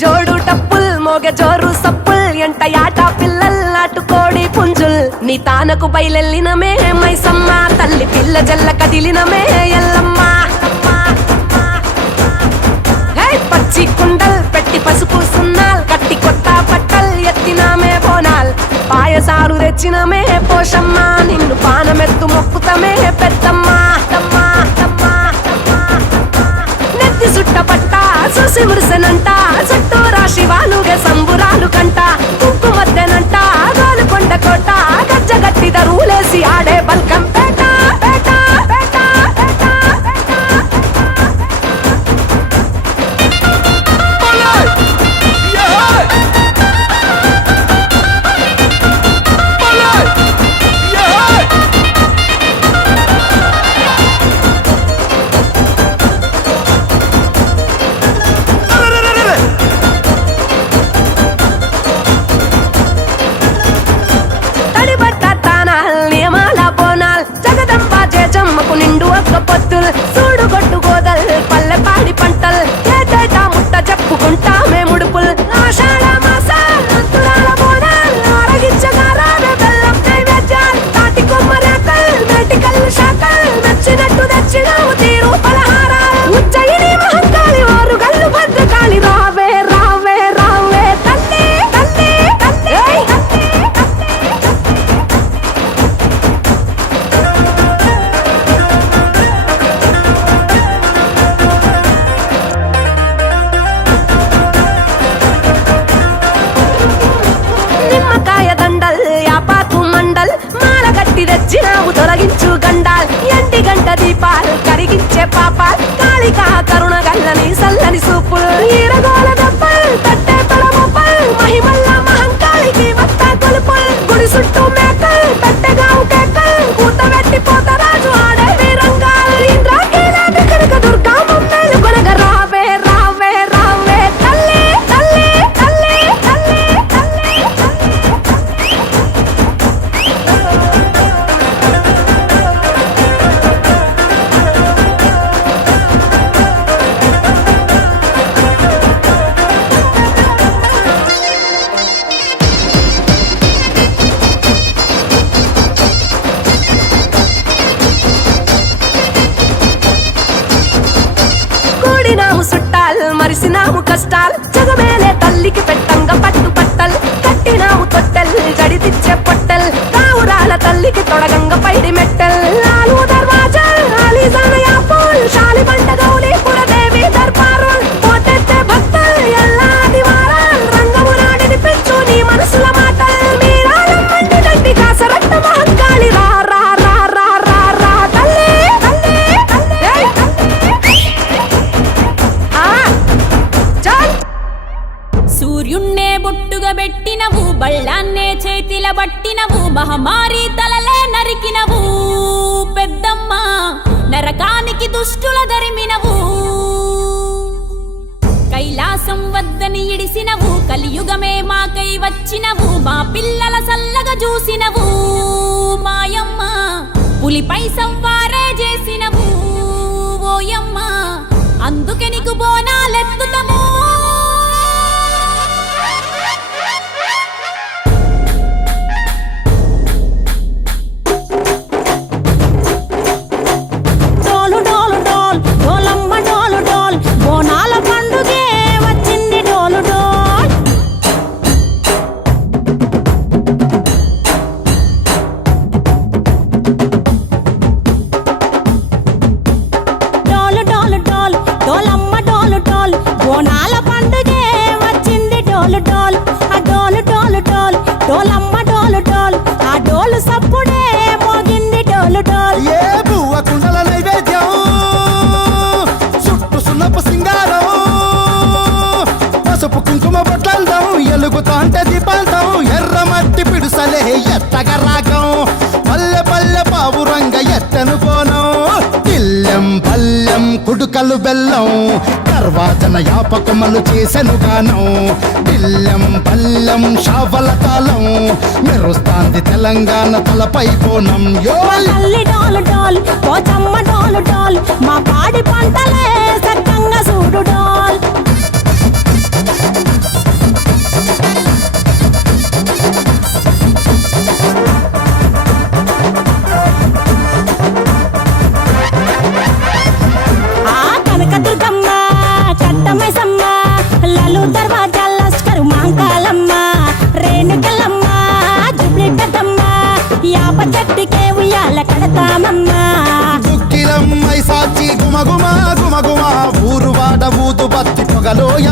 జోడు టప్పుల్ మోగ జోరు సప్పుల్ ఎంట యాట పిల్లల్ నాటుకోడి పుంజుల్ నీ తానకు బయలెల్లినమే మైసమ్మ తల్లి పిల్ల జల్ల కదిలినమే ఎల్లమ్మ పచ్చి కుండల్ పెట్టి పసుపు సున్నాల్ కట్టి కొత్త బట్టల్ ఎత్తినామే బోనాల్ పాయసాలు తెచ్చినమే పోషమ్మ నిన్ను పానమెత్తు మొక్కుతమే పెద్దమ్మ నెత్తి సుట్ట పట్ట చూసి మురిసెనంట చుట్టూ రాశి వాలుగే సంబురాలు కంట కుంకుమద్దెనంట గోలుకొండ కోట గజ్జగట్టి దరువులేసి ఆడే బల్కం పేట పేట పేట నిండు ఒక్క పొత్తులు సూడు గొడ్డు గోదల్ పల్లె పాడి పంటల్ ఏటేటా ముట్ట చెప్పుకుంటామే ముడుపుల్ ఆషాఢ మాసాల బోనాల్ ఆరగించగారామే బెల్లం నైవేద్యాల్ తాటి కొమ్మరేకల్ మేటి కళ్ళు శాకల్ నచ్చినట్టు తెచ్చినాము తీరు పలహారాలు ఉజ్జయిని మహంకాళి వారు గల్లు భద్రకాళి రావే రావే రావే తల్లి తల్లి తల్లి నిమ్మకాయ దండల్ యాపాకు మండల్ మాలగట్టి తెచ్చినావు తొలగించు గండాల్ ఎండి గంట దీపాల్ కరిగించే పాపాల్ కాళికా కరుణ గల్లని సల్లని సూపుల్ ఈరగోల దప్పల్ తట్టే తొలముపల్ మహిమల్ల మహంకాళికి వత్త కొలుపుల్ గుడి చుట్టూ మేకల్ పెట్టెగావు కేకల్ కూతబెట్టి పోతరాజు ఆడే వీరంగాల్ ఇంద్రాకీలాంటి కనక దుర్గా మమ్మేలు కొనగ రావే రావే రావే తల్లి తల్లి తల్లి తల్లి తల్లి కూడినాము సుట్టాల్ మరిసినాము కష్టాల్ జగమేలే తల్లికి పెట్టంగ పట్టు పట్టల్ కట్టినాము తొట్టెల్ జడితిచ్చే పొట్టెల్ కావురాల తల్లికి తొడగంగ పైడి మెట్టెల్ లాలు దర్వాజల్ ఆలీజాన యాపూల్ శాలి బండ గౌలి పురదేవి దర్బారుల్ పోటెత్తే భక్తల్ ఎల్లాది వారాల్ రంగమునాడిని పెంచు నీ మనసుల మాటల్ మీరాలం మండి దండి కాసరట్ట మహంకాళి రా రా రా రా రా రా తల్లి తల్లి తల్లి సూర్యున్నే బొట్టుగా పెట్టినవు బళ్ళాన్నే చేతిల బట్టినవు మహమారి తలలే నరికినవు పెద్దమ్మ నరకానికి దుష్టుల దరిమినవు కైలాసం వద్దని ఇడిసినవు కలియుగమే మాకై వచ్చినవు మా పిల్లల సల్లగా చూసినవు మాయమ్మ పులిపై సంవారే చేసినవు ఓయమ్మ అందుకే నీకు బోనాలెత్తుతము ఎత్తగా రాగం పల్లె పల్లె పావురంగ ఎత్తను కోనం తిల్లెం పల్లెం కుడుకలు బెల్లం దర్వాజన యాపకమలు చేసెను గానం తిల్లెం పల్లెం షావల తాళం మెరుస్తాంది తెలంగాణ తలపై కోనం డోలు డోల్ పోచమ్మ డోలు డోల్ మా పాడి పంటలే సక్కంగా చూడు డోల్ దర్వాజా లస్కరు మాంకాలమ్మ రేణుకెళ్ళమ్మ జుబ్లి పెద్దమ్మ యాప చెట్టుకే ఉయ్యాల కడతామమ్మా దుక్కిలమ్మై సాచి గుమగుమ గుమగుమ ఊరు వాడ ఊదు బత్తి పొగలోయ